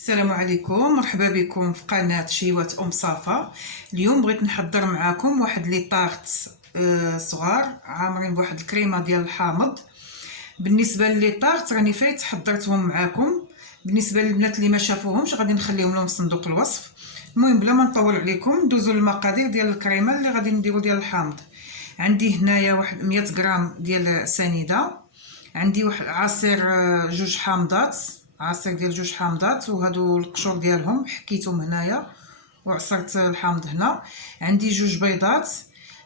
السلام عليكم، مرحبا بكم في قناه شهيوات صافا. اليوم بغيت نحضر معاكم واحد لي طارت صغار عامرين بواحد الكريمه ديال الحامض. بالنسبه لي طارت راني فايت حضرتهم معاكم. بالنسبه للبنات اللي ما شافوهمش غادي نخليهم لهم في صندوق الوصف. المهم بلا ما نطول عليكم ندوزو للمقادير ديال الكريمه اللي غادي نديرو ديال الحامض. عندي هنايا واحد 100 غرام ديال سنيده، عندي واحد عصير جوج حامضات، عصير ديال جوج حامضات وهادو القشور ديالهم حكيتهم هنايا وعصرت الحامض هنا. عندي جوج بيضات،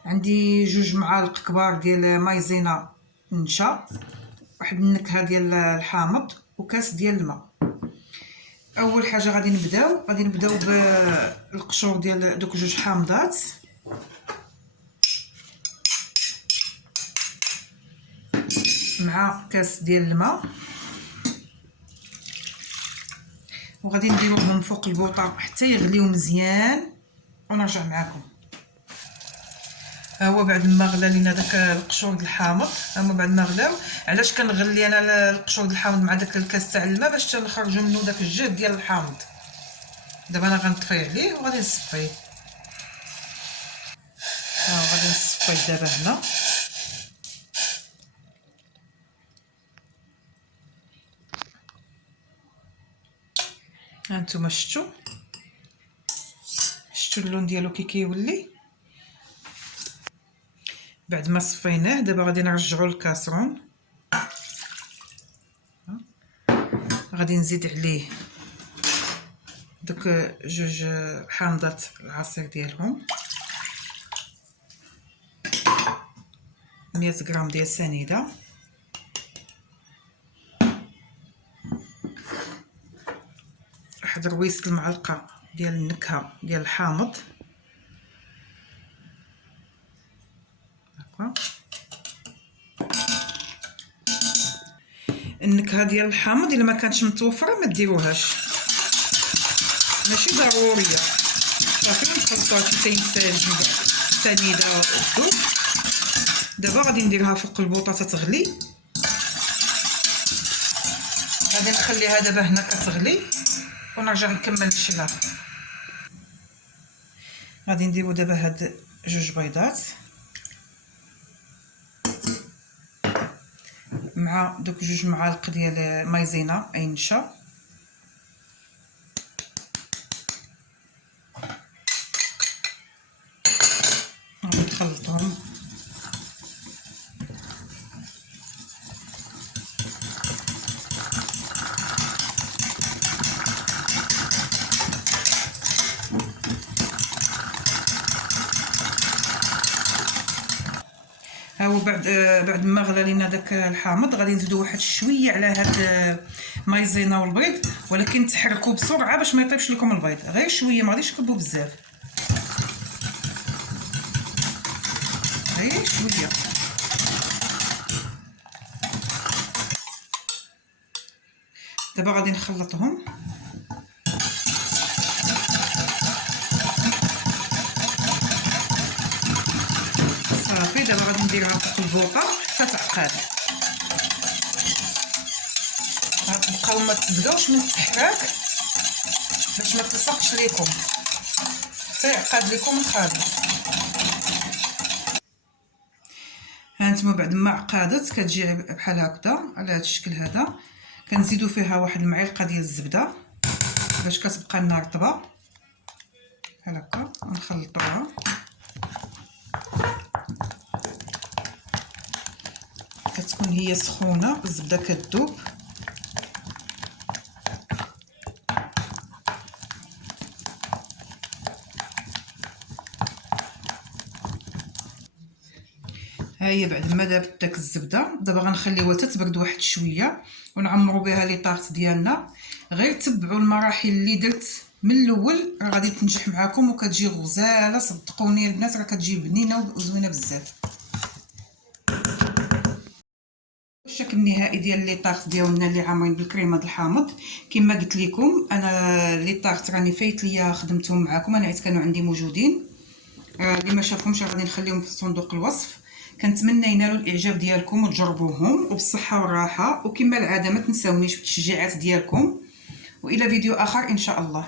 عندي جوج معالق كبار ديال مايزينا نشا، واحد النكهه ديال الحامض وكاس ديال الماء. اول حاجه غادي نبداو بالقشور ديال دوك جوج حامضات. مع كاس ديال الماء وغادي نديروهم فوق البوطه حتى يغليو مزيان ونرجع معكم. ها هو بعد ما غلا لينا داك القشور د الحامض، هما بعد ما غلاو. علاش كنغلي انا القشور د الحامض مع داك الكاس تاع الماء؟ باش نخرجوا منه داك الجهد ديال الحامض. دابا انا غنطفي عليه وغادي نصفيه. غادي نصفيه دابا هنا. هانتوما شفتوا اللون ديالو كي كيولي. بعد ما صفيناه دابا غادي نرجعو للكاسرون. غادي نزيد عليه دوك جوج حامضات العصير ديالهم، 100 غرام ديال سنيده، واحد رويصه المعلقه ديال النكهه ديال الحامض هكا. النكهه ديال الحامض الا ما كانتش متوفره ما ديروهاش، ماشي ضروريه. صافي نخلطوها حتى ينسجم السنيده والذوب. دابا غادي نديرها فوق البوطه تتغلي. غادي نخليها دابا هنا كتغلي ونرجع نكمل الشغل. غادي نديرو دابا هاد جوج بيضات مع دوك جوج معالق ديال مايزينا اي نشا. غادي نخلطهم. ها هو بعد ما غلا لينا داك الحامض غادي نزيدو واحد شويه على هاد مايزينا والبيض، ولكن تحركوا بسرعه باش ما يطيبش لكم البيض، غير شويه ما غاديش تكبوا بزاف، غير شويه. دابا غادي نخلطهم. صافي دابا غادي نديرها فوق البوطه حتى تعقد. غتبقاو ما تبداوش من التحراك باش ما تلصقش ليكم حتى يعقد لكم الخليط. هانتوما بعد ما عقدت كتجي بحال هكذا على هذا الشكل هذا. كنزيدو فيها واحد المعلقه ديال الزبده باش كتبقى لنا رطبه بحال هكا. نخلطوها كتكون هي سخونه، الزبده كتذوب. ها هي بعد ما دابت داك الزبده دابا غنخليوها تتبرد واحد شويه ونعمروا بها لي طارت ديالنا. غير تبعوا المراحل اللي درت من الاول راه غادي تنجح معكم وكتجي غزاله. صدقوني البنات راه كتجي بنينه وزوينه بزاف. الشكل النهائي ديال لي طارت ديالنا اللي عامرين بالكريمه د الحامض. كما قلت لكم انا لي طارت راني فايت ليا خدمتهم معكم، انا عيت كانوا عندي موجودين. اللي ما شافهمش غادي نخليهم في صندوق الوصف. كنتمنى ينالوا الاعجاب ديالكم وتجربوهم وبالصحه والراحه، وكما العاده ما تنساونيش بالتشجيعات ديالكم والى فيديو اخر ان شاء الله.